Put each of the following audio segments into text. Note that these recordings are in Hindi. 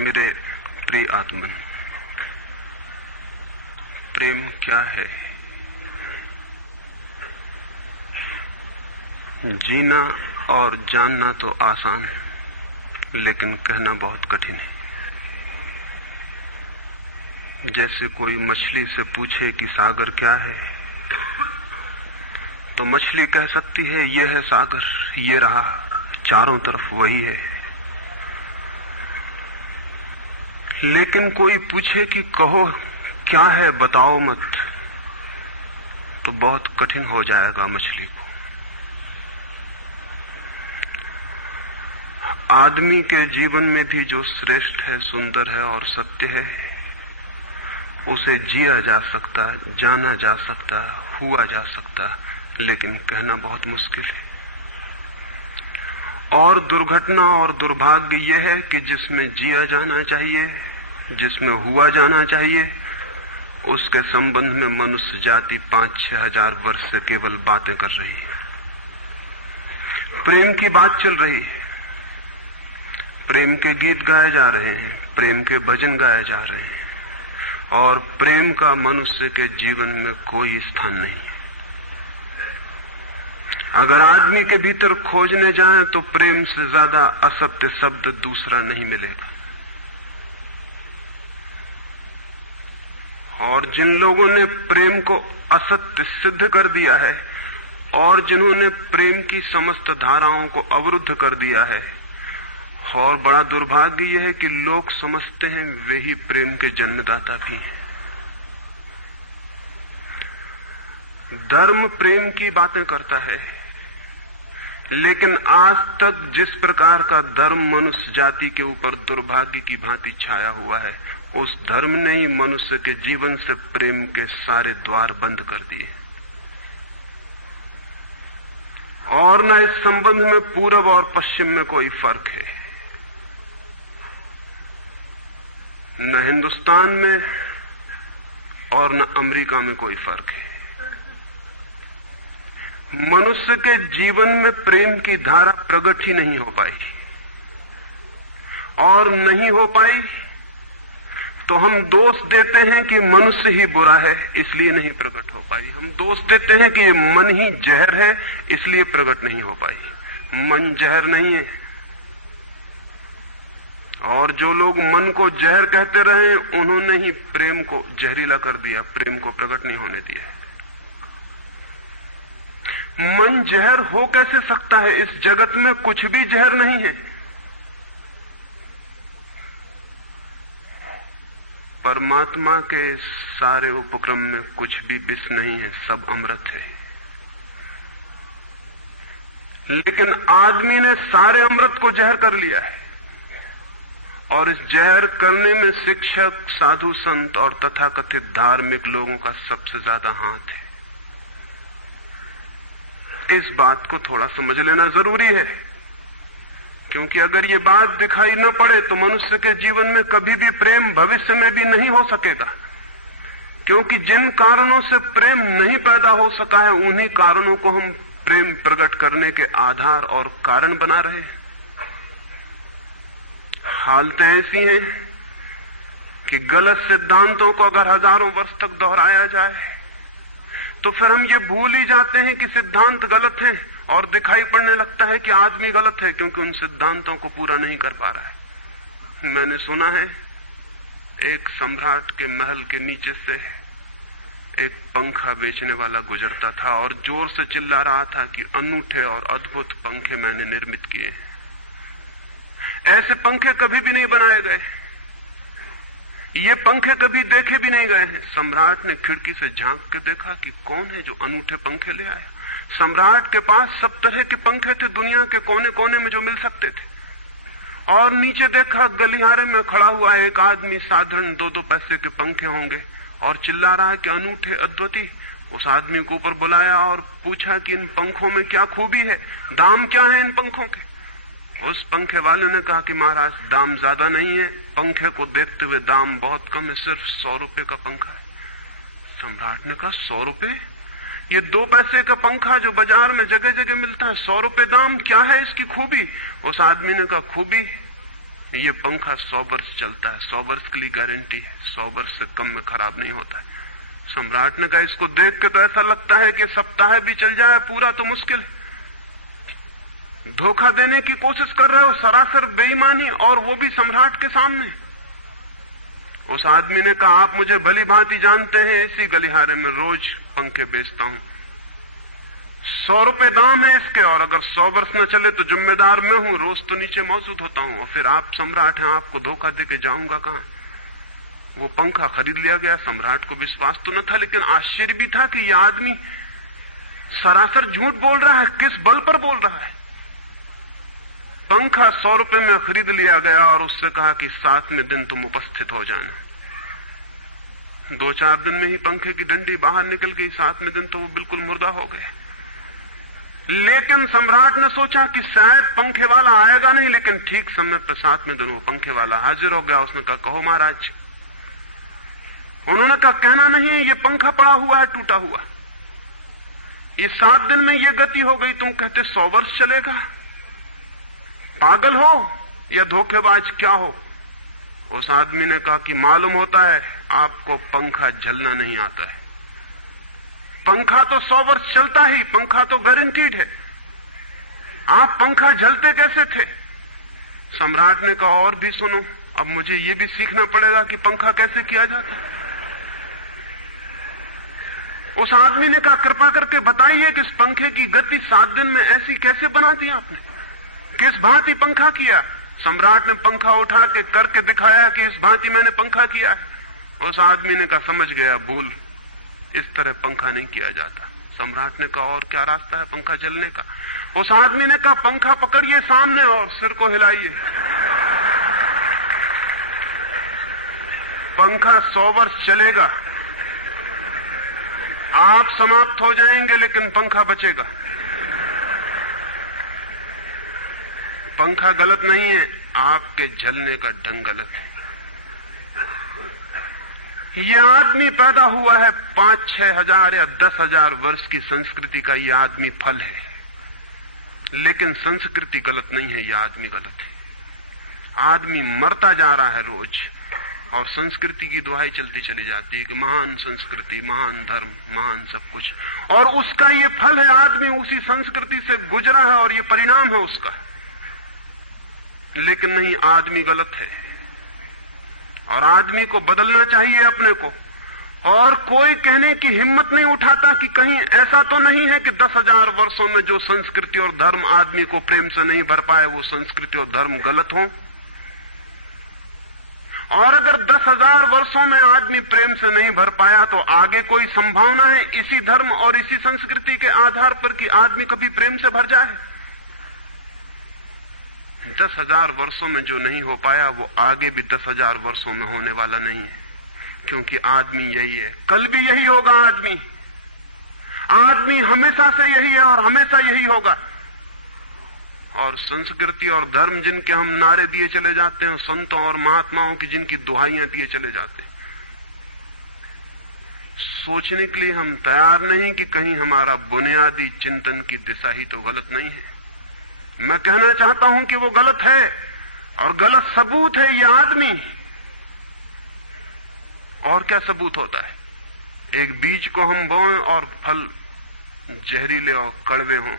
मेरे प्रिय आत्मन, प्रेम क्या है? जीना और जानना तो आसान है, लेकिन कहना बहुत कठिन है। जैसे कोई मछली से पूछे कि सागर क्या है, तो मछली कह सकती है ये है सागर, ये रहा, चारों तरफ वही है। लेकिन कोई पूछे कि कहो क्या है, बताओ मत, तो बहुत कठिन हो जाएगा मछली को। आदमी के जीवन में भी जो श्रेष्ठ है, सुंदर है और सत्य है, उसे जिया जा सकता, जाना जा सकता, हुआ जा सकता, लेकिन कहना बहुत मुश्किल है। और दुर्घटना और दुर्भाग्य यह है कि जिसमें जिया जाना चाहिए, जिसमें हुआ जाना चाहिए, उसके संबंध में मनुष्य जाति 5-6 हजार वर्ष से केवल बातें कर रही है। प्रेम की बात चल रही है, प्रेम के गीत गाए जा रहे हैं, प्रेम के भजन गाए जा रहे हैं, और प्रेम का मनुष्य के जीवन में कोई स्थान नहीं है। अगर आदमी के भीतर खोजने जाएं तो प्रेम से ज्यादा असत्य शब्द दूसरा नहीं मिलेगा। और जिन लोगों ने प्रेम को असत्य सिद्ध कर दिया है और जिन्होंने प्रेम की समस्त धाराओं को अवरुद्ध कर दिया है, और बड़ा दुर्भाग्य यह है कि लोग समझते हैं वे ही प्रेम के जन्मदाता भी हैं। धर्म प्रेम की बातें करता है, लेकिन आज तक जिस प्रकार का धर्म मनुष्य जाति के ऊपर दुर्भाग्य की भांति छाया हुआ है, उस धर्म ने ही मनुष्य के जीवन से प्रेम के सारे द्वार बंद कर दिए। और न इस संबंध में पूरब और पश्चिम में कोई फर्क है, न हिंदुस्तान में और न अमेरिका में कोई फर्क है। मनुष्य के जीवन में प्रेम की धारा प्रकट ही नहीं हो पाई, और नहीं हो पाई तो हम दोष देते हैं कि मनुष्य ही बुरा है, इसलिए नहीं प्रकट हो पाई। हम दोष देते हैं कि ये मन ही जहर है, इसलिए प्रकट नहीं हो पाई। मन जहर नहीं है, और जो लोग मन को जहर कहते रहे, उन्होंने ही प्रेम को जहरीला कर दिया, प्रेम को प्रकट नहीं होने दिया। मन जहर हो कैसे सकता है? इस जगत में कुछ भी जहर नहीं है। परमात्मा के सारे उपक्रम में कुछ भी विष नहीं है, सब अमृत है। लेकिन आदमी ने सारे अमृत को जहर कर लिया है, और इस जहर करने में शिक्षक, साधु संत और तथाकथित धार्मिक लोगों का सबसे ज्यादा हाथ है। इस बात को थोड़ा समझ लेना जरूरी है, क्योंकि अगर ये बात दिखाई न पड़े तो मनुष्य के जीवन में कभी भी प्रेम भविष्य में भी नहीं हो सकेगा। क्योंकि जिन कारणों से प्रेम नहीं पैदा हो सका है, उन्हीं कारणों को हम प्रेम प्रकट करने के आधार और कारण बना रहे हैं। हालतें ऐसी हैं कि गलत सिद्धांतों को अगर हजारों वर्ष तक दोहराया जाए तो फिर हम ये भूल ही जाते हैं कि सिद्धांत गलत हैं, और दिखाई पड़ने लगता है कि आदमी गलत है, क्योंकि उन सिद्धांतों को पूरा नहीं कर पा रहा है। मैंने सुना है एक सम्राट के महल के नीचे से एक पंखा बेचने वाला गुजरता था और जोर से चिल्ला रहा था कि अनूठे और अद्भुत पंखे मैंने निर्मित किए हैं। ऐसे पंखे कभी भी नहीं बनाए गए, ये पंखे कभी देखे भी नहीं गए हैं। सम्राट ने खिड़की से झांक के देखा कि कौन है जो अनूठे पंखे ले आया। सम्राट के पास सब तरह के पंखे थे, दुनिया के कोने कोने में जो मिल सकते थे। और नीचे देखा, गलियारे में खड़ा हुआ एक आदमी, साधारण 2-2 पैसे के पंखे होंगे, और चिल्ला रहा है कि अनूठे, अद्वितीय। उस आदमी को ऊपर बुलाया और पूछा कि इन पंखों में क्या खूबी है, दाम क्या है इन पंखों के? उस पंखे वाले ने कहा कि महाराज, दाम ज्यादा नहीं है, पंखे को देखते हुए दाम बहुत कम है, सिर्फ 100 रुपए का पंखा है। सम्राट ने कहा 100 रुपए? ये 2 पैसे का पंखा जो बाजार में जगह जगह मिलता है, 100 रुपए दाम, क्या है इसकी खूबी? उस आदमी ने कहा खूबी ये पंखा 100 वर्ष चलता है, 100 वर्ष के लिए गारंटी है, 100 वर्ष से कम में खराब नहीं होता है। सम्राट ने कहा इसको देख के तो ऐसा लगता है कि सप्ताह भी चल जाए, पूरा तो मुश्किल है। धोखा देने की कोशिश कर रहे हो, सरासर बेईमानी, और वो भी सम्राट के सामने। उस आदमी ने कहा आप मुझे भली भांति जानते हैं, इसी गलिहारे में रोज पंखे बेचता हूं, 100 रुपए दाम है इसके, और अगर 100 वर्ष न चले तो जिम्मेदार मैं हूं, रोज तो नीचे मौजूद होता हूं, और फिर आप सम्राट हैं, आपको धोखा देके जाऊंगा कहां। वो पंखा खरीद लिया गया। सम्राट को विश्वास तो न था, लेकिन आश्चर्य भी था कि यह आदमी सरासर झूठ बोल रहा है, किस बल पर बोल रहा है। पंखा 100 रुपए में खरीद लिया गया और उससे कहा कि 7वें दिन तुम उपस्थित हो जाना। 2-4 दिन में ही पंखे की डंडी बाहर निकल गई, 7वें दिन तो वो बिल्कुल मुर्दा हो गए। लेकिन सम्राट ने सोचा कि शायद पंखे वाला आएगा नहीं, लेकिन ठीक समय पर 7वें दिन वो पंखे वाला हाजिर हो गया। उसने कहा कहो महाराज। उन्होंने कहा कहना नहीं, ये पंखा पड़ा हुआ है टूटा हुआ, ये 7 दिन में ये गति हो गई, तुम कहते 100 वर्ष चलेगा। पागल हो या धोखेबाज क्या हो। उस आदमी ने कहा कि मालूम होता है आपको पंखा जलना नहीं आता है, पंखा तो 100 वर्ष चलता ही, पंखा तो गारंटीड है, आप पंखा जलते कैसे थे। सम्राट ने कहा और भी सुनो, अब मुझे ये भी सीखना पड़ेगा कि पंखा कैसे किया जाता है। उस आदमी ने कहा कृपा करके बताइए कि इस पंखे की गति 7 दिन में ऐसी कैसे बना दी आपने, किस भांति पंखा किया। सम्राट ने पंखा उठा के करके दिखाया कि इस भांति मैंने पंखा किया। उस आदमी ने कहा समझ गया भूल, इस तरह पंखा नहीं किया जाता। सम्राट ने कहा और क्या रास्ता है पंखा जलने का। उस आदमी ने कहा पंखा पकड़िए सामने और सिर को हिलाइए, पंखा 100 वर्ष चलेगा, आप समाप्त हो जाएंगे लेकिन पंखा बचेगा। पंखा गलत नहीं है, आपके जलने का ढंग गलत है। यह आदमी पैदा हुआ है 5-6 हजार या 10,000 वर्ष की संस्कृति का, यह आदमी फल है, लेकिन संस्कृति गलत नहीं है, यह आदमी गलत है। आदमी मरता जा रहा है रोज, और संस्कृति की दुहाई चलती चली जाती है कि महान संस्कृति, महान धर्म, महान सब कुछ, और उसका ये फल है, आदमी उसी संस्कृति से गुजरा है और ये परिणाम है उसका। लेकिन नहीं, आदमी गलत है और आदमी को बदलना चाहिए अपने को। और कोई कहने की हिम्मत नहीं उठाता कि कहीं ऐसा तो नहीं है कि 10,000 वर्षों में जो संस्कृति और धर्म आदमी को प्रेम से नहीं भर पाए, वो संस्कृति और धर्म गलत हो। और अगर 10,000 वर्षों में आदमी प्रेम से नहीं भर पाया, तो आगे कोई संभावना है इसी धर्म और इसी संस्कृति के आधार पर कि आदमी कभी प्रेम से भर जाए। 10,000 वर्षों में जो नहीं हो पाया, वो आगे भी 10,000 वर्षों में होने वाला नहीं है, क्योंकि आदमी यही है, कल भी यही होगा। आदमी हमेशा से यही है और हमेशा यही होगा। और संस्कृति और धर्म जिनके हम नारे दिए चले जाते हैं, संतों और महात्माओं की जिनकी दुहाइयां दिए चले जाते हैं, सोचने के लिए हम तैयार नहीं कि कहीं हमारा बुनियादी चिंतन की दिशा ही तो गलत नहीं है। मैं कहना चाहता हूं कि वो गलत है, और गलत सबूत है ये आदमी। और क्या सबूत होता है? एक बीज को हम बोएं और फल जहरीले और कड़वे हों,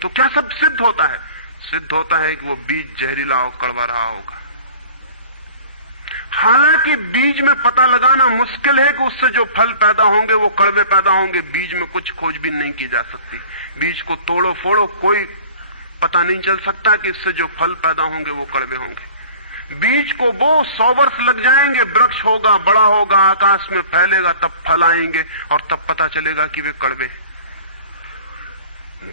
तो क्या सब सिद्ध होता है? सिद्ध होता है कि वो बीज जहरीला और कड़वा रहा होगा। हालांकि बीज में पता लगाना मुश्किल है कि उससे जो फल पैदा होंगे वो कड़वे पैदा होंगे। बीज में कुछ खोजबीन नहीं की जा सकती। बीज को तोड़ो फोड़ो, कोई पता नहीं चल सकता कि इससे जो फल पैदा होंगे वो कड़वे होंगे। बीज को वो 100 वर्ष लग जाएंगे, वृक्ष होगा, बड़ा होगा, आकाश में फैलेगा, तब फल आएंगे और तब पता चलेगा कि वे कड़वे।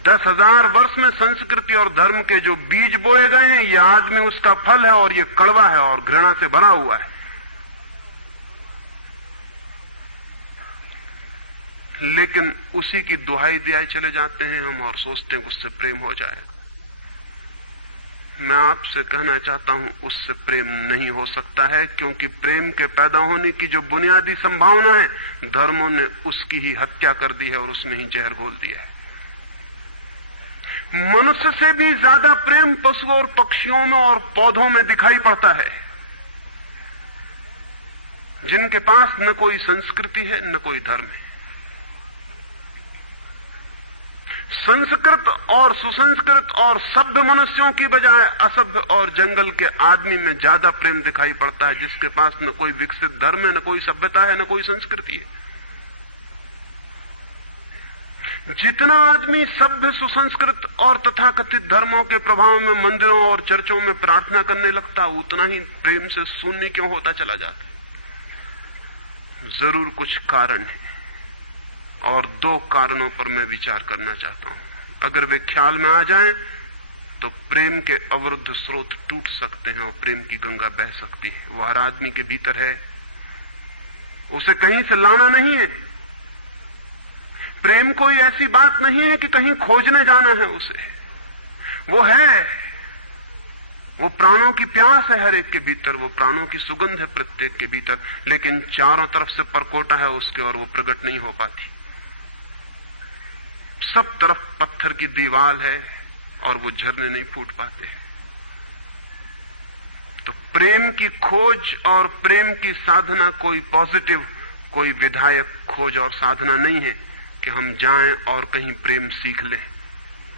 10,000 वर्ष में संस्कृति और धर्म के जो बीज बोए गए हैं, ये आदमी उसका फल है और ये कड़वा है और घृणा से भरा हुआ है। लेकिन उसी की दुहाई दिए चले जाते हैं हम और सोचते हैं उससे प्रेम हो जाएगा। मैं आपसे कहना चाहता हूं उससे प्रेम नहीं हो सकता है, क्योंकि प्रेम के पैदा होने की जो बुनियादी संभावना है, धर्मों ने उसकी ही हत्या कर दी है और उसमें ही जहर घोल दिया है। मनुष्य से भी ज्यादा प्रेम पशुओं और पक्षियों में और पौधों में दिखाई पड़ता है, जिनके पास न कोई संस्कृति है न कोई धर्म है। संस्कृत और सुसंस्कृत और सभ्य मनुष्यों की बजाय असभ्य और जंगल के आदमी में ज्यादा प्रेम दिखाई पड़ता है, जिसके पास न कोई विकसित धर्म है, न कोई सभ्यता है, न कोई संस्कृति है। जितना आदमी सभ्य, सुसंस्कृत और तथाकथित धर्मों के प्रभाव में मंदिरों और चर्चों में प्रार्थना करने लगता, उतना ही प्रेम से शून्य क्यों होता चला जाता? जरूर कुछ कारण है, और दो कारणों पर मैं विचार करना चाहता हूं। अगर वे ख्याल में आ जाएं तो प्रेम के अवरुद्ध स्रोत टूट सकते हैं और प्रेम की गंगा बह सकती है। वो हर आदमी के भीतर है, उसे कहीं से लाना नहीं है। प्रेम कोई ऐसी बात नहीं है कि कहीं खोजने जाना है उसे, वो है, वो प्राणों की प्यास है हर एक के भीतर, वो प्राणों की सुगंध है प्रत्येक के भीतर, लेकिन चारों तरफ से परकोटा है उसके और वो प्रकट नहीं हो पाती। सब तरफ पत्थर की दीवार है और वो झरने नहीं फूट पाते। तो प्रेम की खोज और प्रेम की साधना कोई पॉजिटिव, कोई विधायक खोज और साधना नहीं है कि हम जाएं और कहीं प्रेम सीख लें।